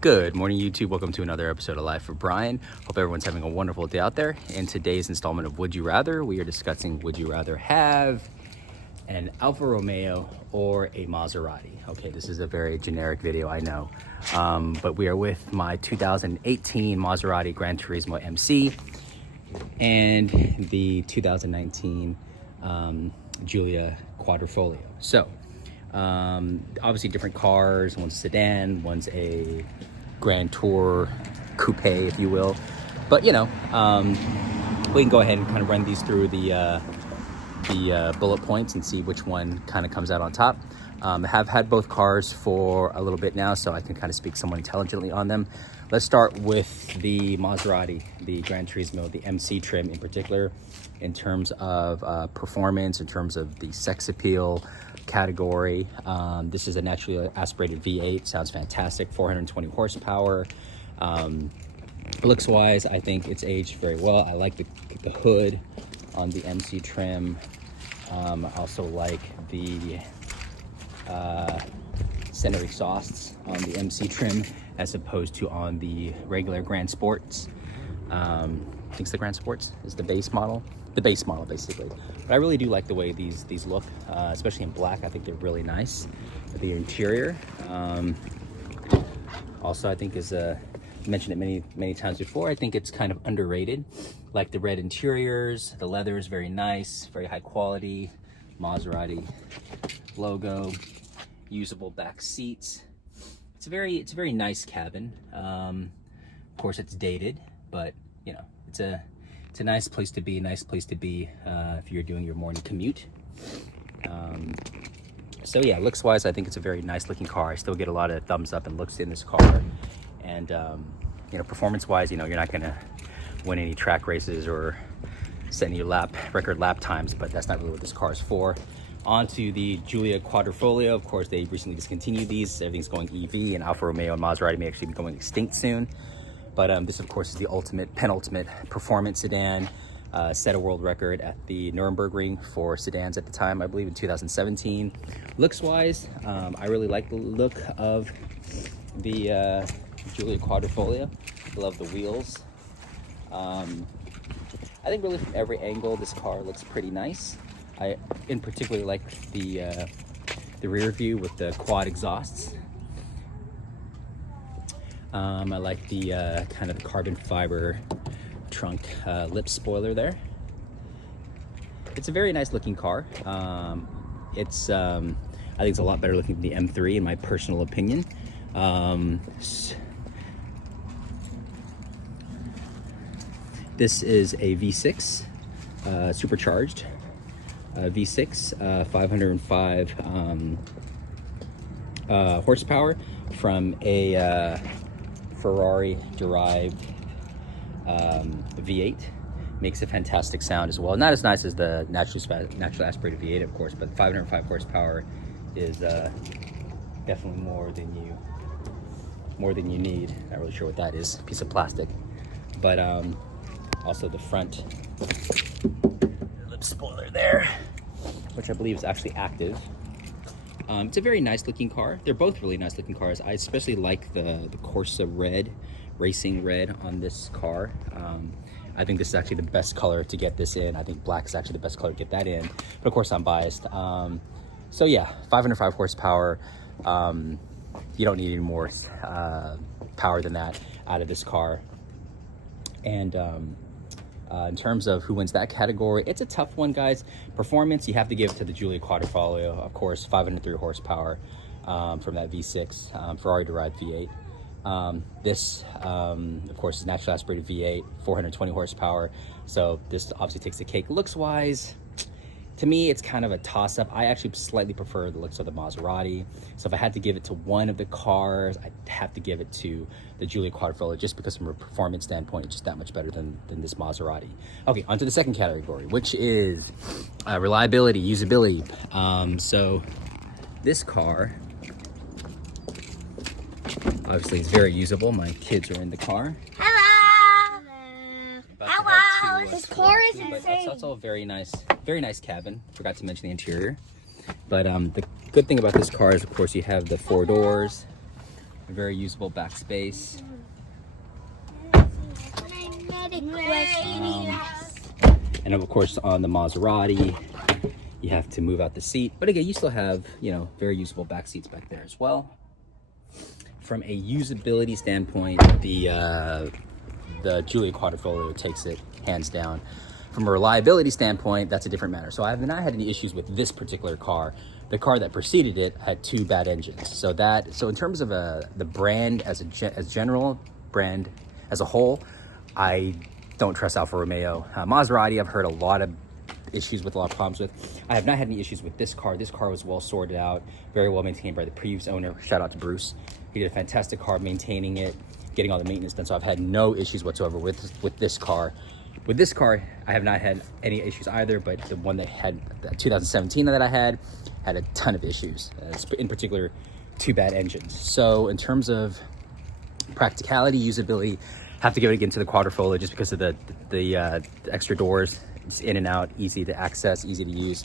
Good morning, YouTube. Welcome to another episode of Life for Brian. Hope everyone's having a wonderful day out there. In today's installment of Would You Rather, we are discussing would you rather have an Alfa Romeo or a Maserati. Okay, this is a very generic video, I know. But we are with my 2018 Maserati Gran Turismo MC and the 2019 Giulia Quadrifoglio. So, obviously different cars. One's a sedan, one's a Grand Tour coupe, if you will. But you know, we can go ahead and kind of run these through the bullet points and see which one kind of comes out on top. I have had both cars for a little bit now, so I can kind of speak somewhat intelligently on them. Let's start with the Maserati, the Gran Turismo, the MC trim in particular, in terms of performance, in terms of the sex appeal category. This is a naturally aspirated V8. Sounds fantastic. 420 horsepower. Looks wise, I think it's aged very well. I like the hood on the MC trim. I also like the center exhausts on the MC trim as opposed to on the regular Grand Sports. I think it's the Grand Sports is the base model basically. But I really do like the way these look, especially in black. I think they're really nice. The interior also, I think, is mentioned it many times before, I think it's kind of underrated. Like the red interiors, the leather is very nice, very high quality. Maserati logo, usable back seats. It's a very nice cabin. Of course, it's dated, but you know, it's a nice place to be. If you're doing your morning commute. So yeah, looks wise, I think it's a very nice looking car. I still get a lot of thumbs up and looks in this car. And you know, performance wise, you know, you're not gonna win any track races or set any record lap times, but that's not really what this car is for. On to the Giulia Quadrifoglio. Of course, they recently discontinued these. Everything's going EV, and Alfa Romeo and Maserati may actually be going extinct soon. But this, of course, is the penultimate performance sedan. Set a world record at the Nürburgring for sedans at the time, I believe in 2017. Looks wise, I really like the look of the Giulia Quadrifoglio. I love the wheels. I think really from every angle, this car looks pretty nice. I in particular like the rear view with the quad exhausts. I like the kind of carbon fiber trunk lip spoiler there. It's a very nice looking car. I think it's a lot better looking than the M3 in my personal opinion. This is a V6 supercharged V6, 505 horsepower from a Ferrari derived V8. Makes a fantastic sound as well. Not as nice as the naturally aspirated V8, of course, but 505 horsepower is definitely more than you need. Not really sure what that is. Piece of plastic. But also the front lip spoiler there, which I believe is actually active. It's a very nice looking car. They're both really nice looking cars. I especially like the Corsa red, racing red on this car. I think this is actually the best color to get this in. I think black is actually the best color to get that in. But of course I'm biased. So yeah, 505 horsepower. You don't need any more power than that out of this car. And in terms of who wins that category, it's a tough one, guys. Performance, you have to give it to the Giulia Quadrifoglio, of course, 503 horsepower from that V6 Ferrari derived V8. This, of course, is naturally aspirated V8, 420 horsepower. So this obviously takes the cake. Looks wise, to me, it's kind of a toss-up. I actually slightly prefer the looks of the Maserati. So if I had to give it to one of the cars, I'd have to give it to the Giulia Quadrifoglio, just because from a performance standpoint, it's just that much better than this Maserati. Okay, on to the second category, which is reliability, usability. So this car, obviously, is very usable. My kids are in the car. Hello. Hello. This car is But insane. it's also a very nice cabin. Forgot to mention the interior. But the good thing about this car is, of course, you have the 4 doors. A very usable back space. And of course on the Maserati, you have to move out the seat. But again, you still have, you know, very usable back seats back there as well. From a usability standpoint, the Giulia Quadrifoglio takes it hands down. From a reliability standpoint, that's a different matter. So I have not had any issues with this particular car. The car that preceded it had 2 bad engines. So in terms of the brand as general brand as a whole, I don't trust Alfa Romeo. Maserati, I've heard a lot of issues with, a lot of problems with. I have not had any issues with this car. This car was well sorted out, very well maintained by the previous owner. Shout out to Bruce. He did a fantastic job maintaining it, getting all the maintenance done. So I've had no issues whatsoever with this car. With this car, I have not had any issues either, but the one that had, the 2017 that I had a ton of issues, in particular, 2 bad engines. So in terms of practicality, usability, have to give it again to the Quadrifoglio just because of the extra doors. It's in and out, easy to access, easy to use.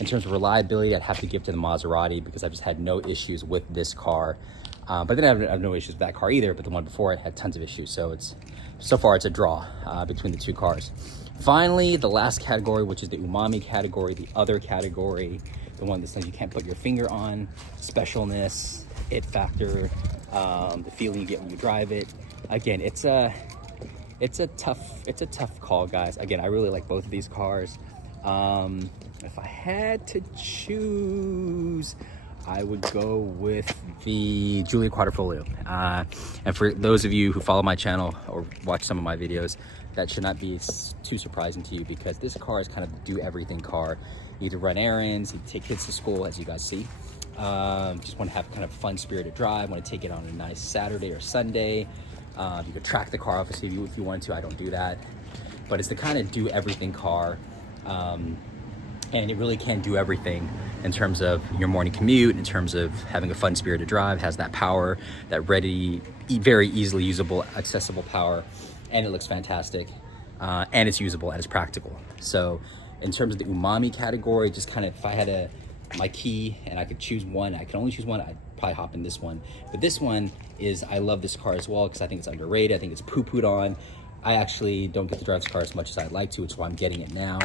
In terms of reliability, I'd have to give to the Maserati because I've just had no issues with this car. But then I have no issues with that car either, but the one before it had tons of issues. So far it's a draw between the 2 cars. Finally, the last category, which is the umami category, the other category, the one that's like you can't put your finger on, specialness, it factor, the feeling you get when you drive it. Again, it's a tough call, guys. Again, I really like both of these cars. If I had to choose, I would go with the Giulia Quadrifoglio. And for those of you who follow my channel or watch some of my videos, that should not be too surprising to you because this car is kind of the do-everything car. You either run errands, you take kids to school, as you guys see. Just want to have kind of fun spirited drive, want to take it on a nice Saturday or Sunday. You could track the car, obviously, if you want to. I don't do that. But it's the kind of do-everything car. And it really can do everything in terms of your morning commute, in terms of having a fun spirited drive, has that power, that ready, very easily usable, accessible power, and it looks fantastic, and it's usable and it's practical. So in terms of the umami category, just kind of, if I had my key and I could choose one, I could only choose one, I'd probably hop in this one. But this one is, I love this car as well because I think it's underrated. I think it's poo-pooed on. I actually don't get to drive this car as much as I'd like to, which is why I'm getting it now.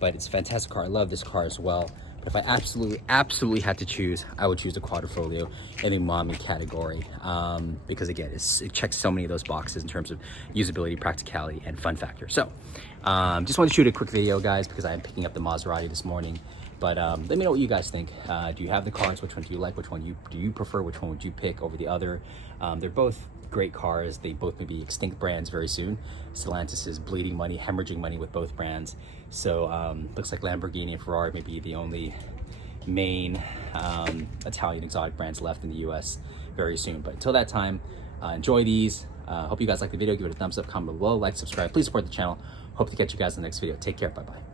But it's a fantastic car. I love this car as well. But if I absolutely had to choose, I would choose the Quadrifoglio in the umami category because again, it checks so many of those boxes in terms of usability, practicality, and fun factor. So just want to shoot a quick video, guys, because I am picking up the Maserati this morning. But let me know what you guys think. Do you have the cars? Which one do you like? Which one do you prefer? Which one would you pick over the other? They're both great cars. They both may be extinct brands very soon. Stellantis is bleeding money, hemorrhaging money with both brands. So looks like Lamborghini and Ferrari may be the only main Italian exotic brands left in the US very soon. But until that time, enjoy these. Hope you guys like the video. Give it a thumbs up, comment below, like, subscribe. Please support the channel. Hope to catch you guys in the next video. Take care. Bye-bye.